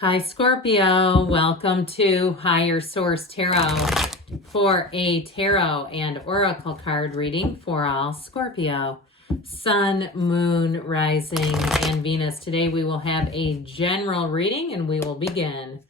Hi, Scorpio. Welcome to Higher Source Tarot for a tarot and oracle card reading for all Scorpio. Sun, Moon, Rising, and Venus. Today we will have a general reading and we will begin.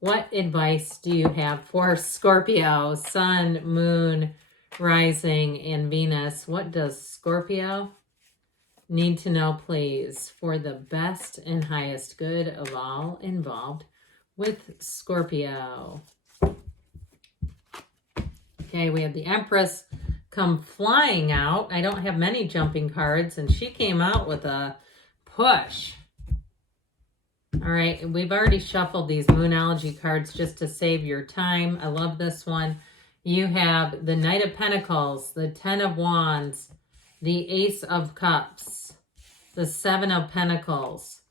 What advice do you have for Scorpio? Sun, Moon, Rising, and Venus. What does Scorpio need to know, please, for the best and highest good of all involved with Scorpio? Okay, we have the Empress come flying out. I don't have many jumping cards, and she came out with a push. All right, we've already shuffled these Moonology cards just to save your time. I love this one. You have the Knight of Pentacles, the Ten of Wands, the Ace of Cups, the Seven of Pentacles,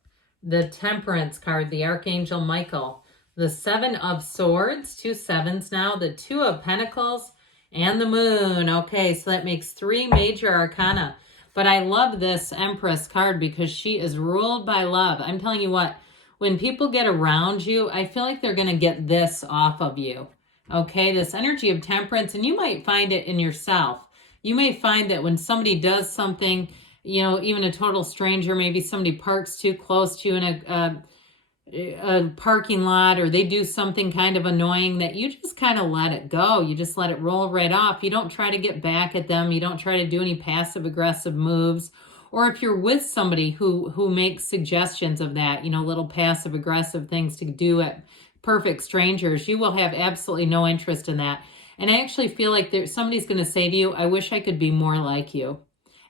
the Temperance card, the Archangel Michael, the Seven of Swords, two sevens now, the Two of Pentacles, and the Moon. Okay, so that makes three major arcana. But I love this Empress card because she is ruled by love. I'm telling you what, when people get around you, I feel like they're going to get this off of you. Okay, this energy of temperance, and you might find it in yourself. You may find that when somebody does something, you know, even a total stranger, maybe somebody parks too close to you in a parking lot, or they do something kind of annoying, that you just kind of let it go. You just let it roll right off. You don't try to get back at them. You don't try to do any passive aggressive moves. Or if you're with somebody who makes suggestions of that, you know, little passive aggressive things to do at perfect strangers, you will have absolutely no interest in that. And I actually feel like somebody's going to say to you, I wish I could be more like you.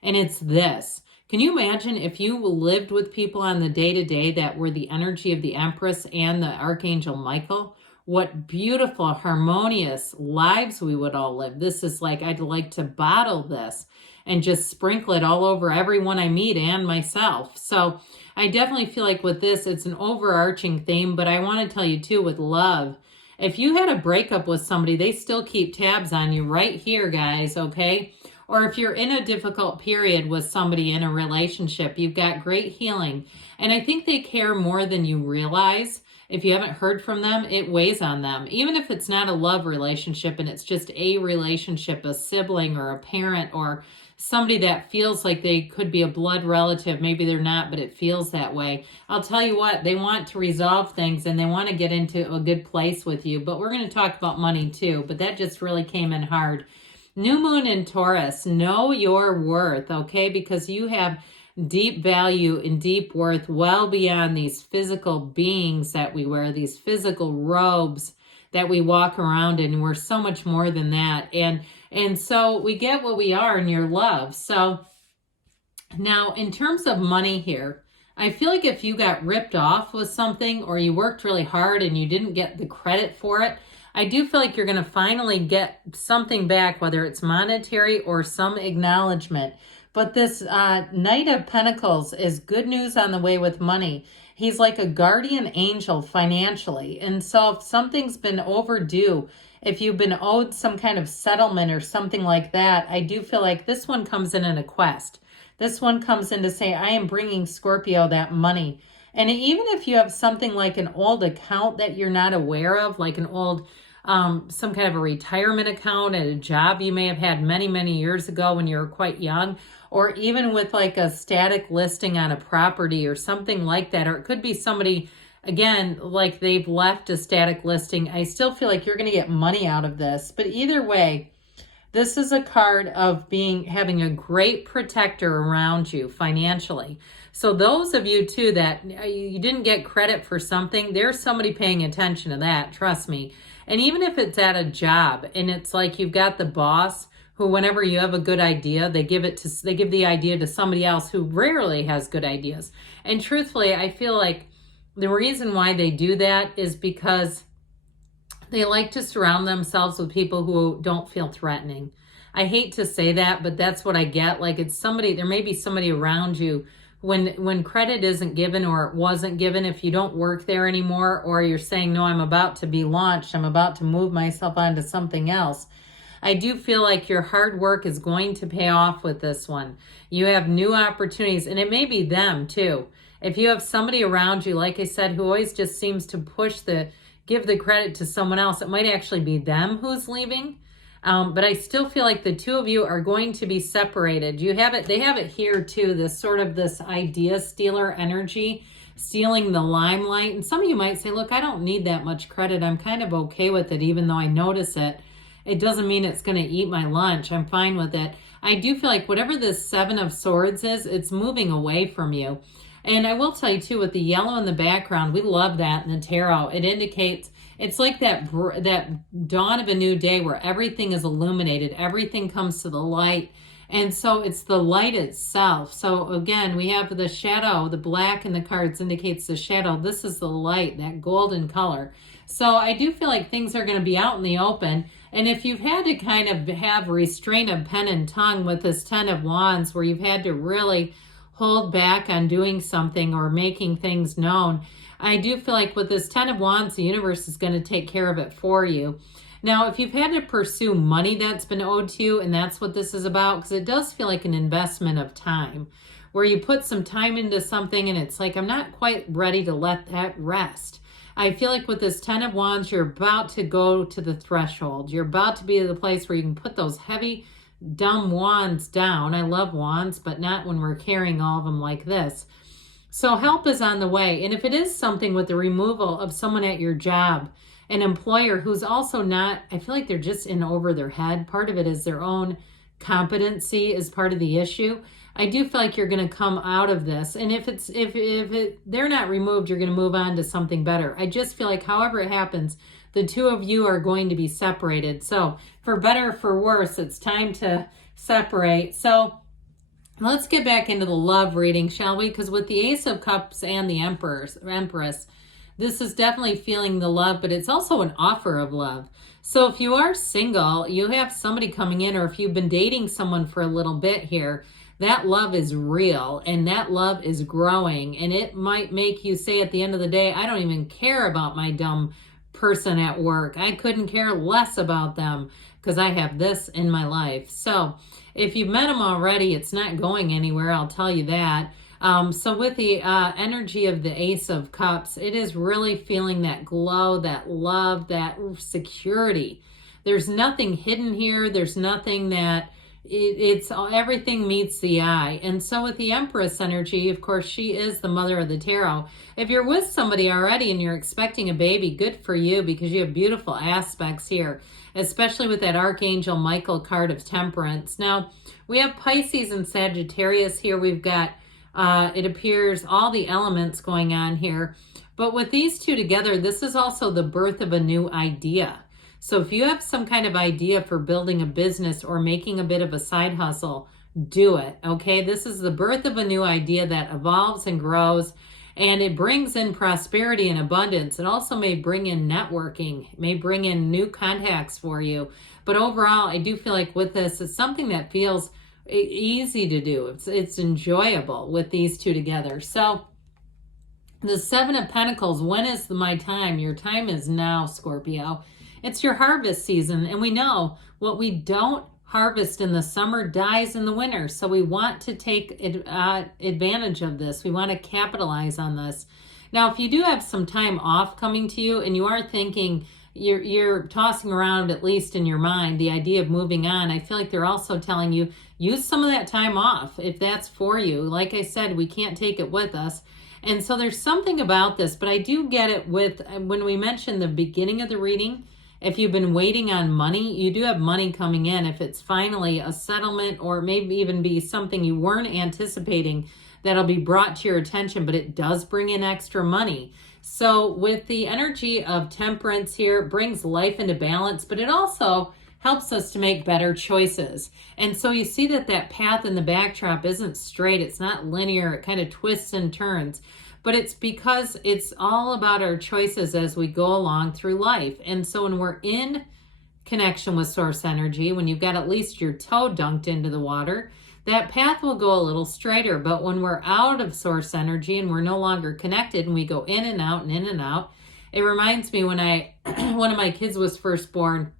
And it's this. Can you imagine if you lived with people on the day-to-day that were the energy of the Empress and the Archangel Michael? What beautiful, harmonious lives we would all live. This is like, I'd like to bottle this and just sprinkle it all over everyone I meet and myself. So I definitely feel like with this, it's an overarching theme. But I want to tell you too, with love, if you had a breakup with somebody, they still keep tabs on you right here, guys, okay? Or if you're in a difficult period with somebody in a relationship, you've got great healing. And I think they care more than you realize. If you haven't heard from them, it weighs on them. Even if it's not a love relationship and it's just a relationship, a sibling or a parent or somebody that feels like they could be a blood relative. Maybe they're not, but it feels that way. I'll tell you what, they want to resolve things and they want to get into a good place with you. But we're going to talk about money too, but that just really came in hard. New moon in Taurus, know your worth, okay? Because you have deep value and deep worth well beyond these physical beings that we wear, these physical robes that we walk around in. We're so much more than that. And so we get what we are in your love. So now in terms of money here, I feel like if you got ripped off with something or you worked really hard and you didn't get the credit for it, I do feel like you're going to finally get something back, whether it's monetary or some acknowledgement. But this Knight of Pentacles is good news on the way with money. He's like a guardian angel financially. And so if something's been overdue, if you've been owed some kind of settlement or something like that, I do feel like this one comes in a quest. This one comes in to say, I am bringing Scorpio that money. And even if you have something like an old account that you're not aware of, like an old, some kind of a retirement account at a job you may have had many, many years ago when you were quite young, or even with like a static listing on a property or something like that, or it could be somebody, again, like they've left a static listing. I still feel like you're going to get money out of this. But either way, this is a card of having a great protector around you financially. So those of you too that you didn't get credit for something, there's somebody paying attention to that, trust me. And even if it's at a job and it's like you've got the boss who, whenever you have a good idea, they give the idea to somebody else who rarely has good ideas. And truthfully, I feel like the reason why they do that is because they like to surround themselves with people who don't feel threatening. I hate to say that, but that's what I get. Like it's somebody, there may be somebody around you when credit isn't given or it wasn't given, if you don't work there anymore, or you're saying, no, I'm about to be launched, I'm about to move myself onto something else. I do feel like your hard work is going to pay off with this one. You have new opportunities, and it may be them too. If you have somebody around you, like I said, who always just seems to give the credit to someone else, it might actually be them who's leaving. But I still feel like the two of you are going to be separated. They have it here too, this idea stealer energy, stealing the limelight. And some of you might say, look, I don't need that much credit. I'm kind of okay with it, even though I notice it. It doesn't mean it's going to eat my lunch. I'm fine with it. I do feel like whatever this Seven of Swords is, it's moving away from you. And I will tell you too, with the yellow in the background, we love that in the tarot. It indicates, it's like that dawn of a new day where everything is illuminated. Everything comes to the light. And so it's the light itself. So again, we have the shadow, the black in the cards indicates the shadow. This is the light, that golden color. So I do feel like things are going to be out in the open. And if you've had to kind of have restraint of pen and tongue with this Ten of Wands, where you've had to really hold back on doing something or making things known, I do feel like with this Ten of Wands, the universe is going to take care of it for you. Now, if you've had to pursue money that's been owed to you, and that's what this is about, because it does feel like an investment of time, where you put some time into something and it's like, I'm not quite ready to let that rest. I feel like with this Ten of Wands, you're about to go to the threshold. You're about to be at the place where you can put those heavy, dumb wands down. I love wands, but not when we're carrying all of them like this. So help is on the way. And if it is something with the removal of someone at your job, an employer who's also not, I feel like they're just in over their head. Part of it is their own competency is part of the issue. I do feel like you're going to come out of this. And if they're not removed, you're going to move on to something better. I just feel like however it happens, the two of you are going to be separated. So for better or for worse, it's time to separate. So let's get back into the love reading, shall we? Because with the Ace of Cups and the Empress, this is definitely feeling the love, but it's also an offer of love. So if you are single, you have somebody coming in, or if you've been dating someone for a little bit here, that love is real and that love is growing. And it might make you say at the end of the day, I don't even care about my dumb person at work. I couldn't care less about them because I have this in my life. So if you've met them already, it's not going anywhere. I'll tell you that. So with the energy of the Ace of Cups, it is really feeling that glow, that love, that security. There's nothing hidden here. There's nothing that it's everything meets the eye. And so with the Empress energy, of course, she is the mother of the tarot. If you're with somebody already and you're expecting a baby, good for you, because you have beautiful aspects here, especially with that Archangel Michael card of Temperance. Now, we have Pisces and Sagittarius here. We've got it appears all the elements going on here. But with these two together, this is also the birth of a new idea. So if you have some kind of idea for building a business or making a bit of a side hustle, do it, okay? This is the birth of a new idea that evolves and grows, and it brings in prosperity and abundance. It also may bring in networking, may bring in new contacts for you. But overall, I do feel like with this, it's something that feels easy to do. It's enjoyable with these two together. So the Seven of Pentacles, when is my time? Your time is now, Scorpio. It's your harvest season, and we know what we don't harvest in the summer dies in the winter. So we want to take advantage of this. We want to capitalize on this. Now, if you do have some time off coming to you and you are thinking, you're tossing around, at least in your mind, the idea of moving on, I feel like they're also telling you, use some of that time off if that's for you. Like I said, we can't take it with us. And so there's something about this, but I do get it with, when we mentioned the beginning of the reading, if you've been waiting on money, you do have money coming in. If it's finally a settlement, or maybe even be something you weren't anticipating that'll be brought to your attention, but it does bring in extra money. So with the energy of Temperance here, it brings life into balance, but it also helps us to make better choices. And so you see that path in the backdrop isn't straight. It's not linear. It kind of twists and turns. But it's because it's all about our choices as we go along through life. And so when we're in connection with source energy, when you've got at least your toe dunked into the water, that path will go a little straighter. But when we're out of source energy and we're no longer connected and we go in and out and in and out, it reminds me when one of my kids was first born,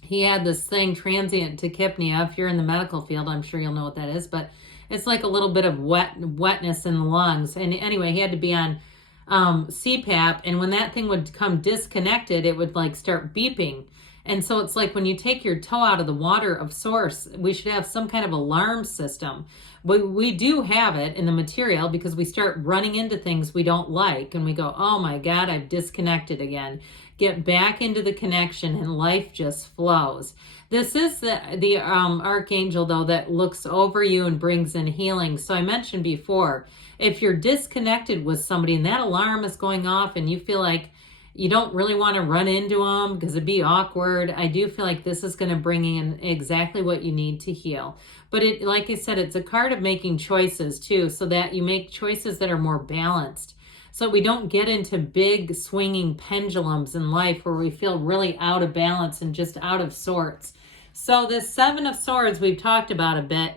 he had this thing, transient tachypnea. If you're in the medical field, I'm sure you'll know what that is. But it's like a little bit of wetness in the lungs. And anyway, he had to be on CPAP, and when that thing would come disconnected, it would like start beeping. And so it's like when you take your toe out of the water of source, we should have some kind of alarm system. We do have it in the material because we start running into things we don't like and we go, oh my God, I've disconnected again. Get back into the connection and life just flows. This is the archangel, though, that looks over you and brings in healing. So I mentioned before, if you're disconnected with somebody and that alarm is going off and you feel like you don't really want to run into them because it'd be awkward, I do feel like this is going to bring in exactly what you need to heal. But it, like I said, it's a card of making choices too, so that you make choices that are more balanced. So we don't get into big swinging pendulums in life where we feel really out of balance and just out of sorts. So this Seven of Swords we've talked about a bit.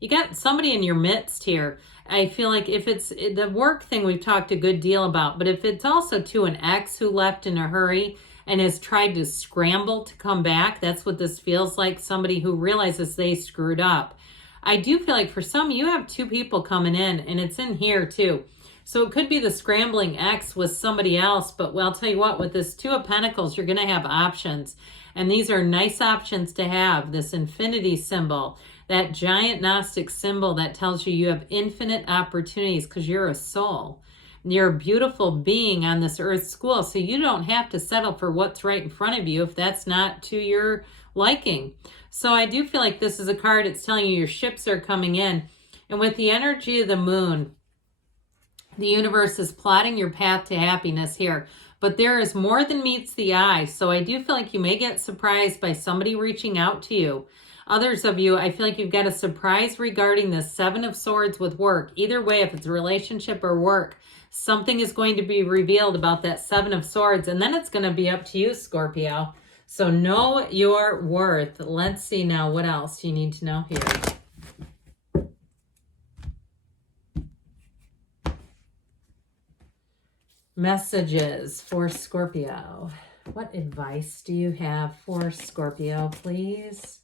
You got somebody in your midst here. I feel like if it's the work thing we've talked a good deal about, but if it's also to an ex who left in a hurry and has tried to scramble to come back, that's what this feels like, somebody who realizes they screwed up. I do feel like for some, you have two people coming in, and it's in here too. So it could be the scrambling ex with somebody else, but well, I'll tell you what, with this Two of Pentacles, you're going to have options. And these are nice options to have. This infinity symbol, that giant Gnostic symbol that tells you you have infinite opportunities because you're a soul. You're a beautiful being on this earth school, so you don't have to settle for what's right in front of you if that's not to your liking. So I do feel like this is a card that's telling you your ships are coming in. And with the energy of the moon, the universe is plotting your path to happiness here. But there is more than meets the eye. So I do feel like you may get surprised by somebody reaching out to you. Others of you, I feel like you've got a surprise regarding the Seven of Swords with work. Either way, if it's a relationship or work, something is going to be revealed about that Seven of Swords. And then it's going to be up to you, Scorpio. So know your worth. Let's see now what else you need to know here. Messages for Scorpio. What advice do you have for Scorpio, please?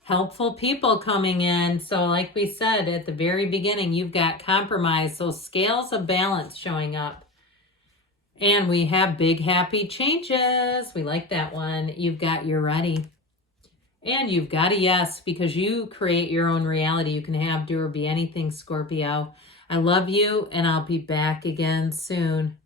Helpful people coming in. So like we said at the very beginning, you've got compromise. So scales of balance showing up. And we have big happy changes. We like that one. You've got you're ready. And you've got a yes, because you create your own reality. You can have, do, or be anything, Scorpio. I love you, and I'll be back again soon.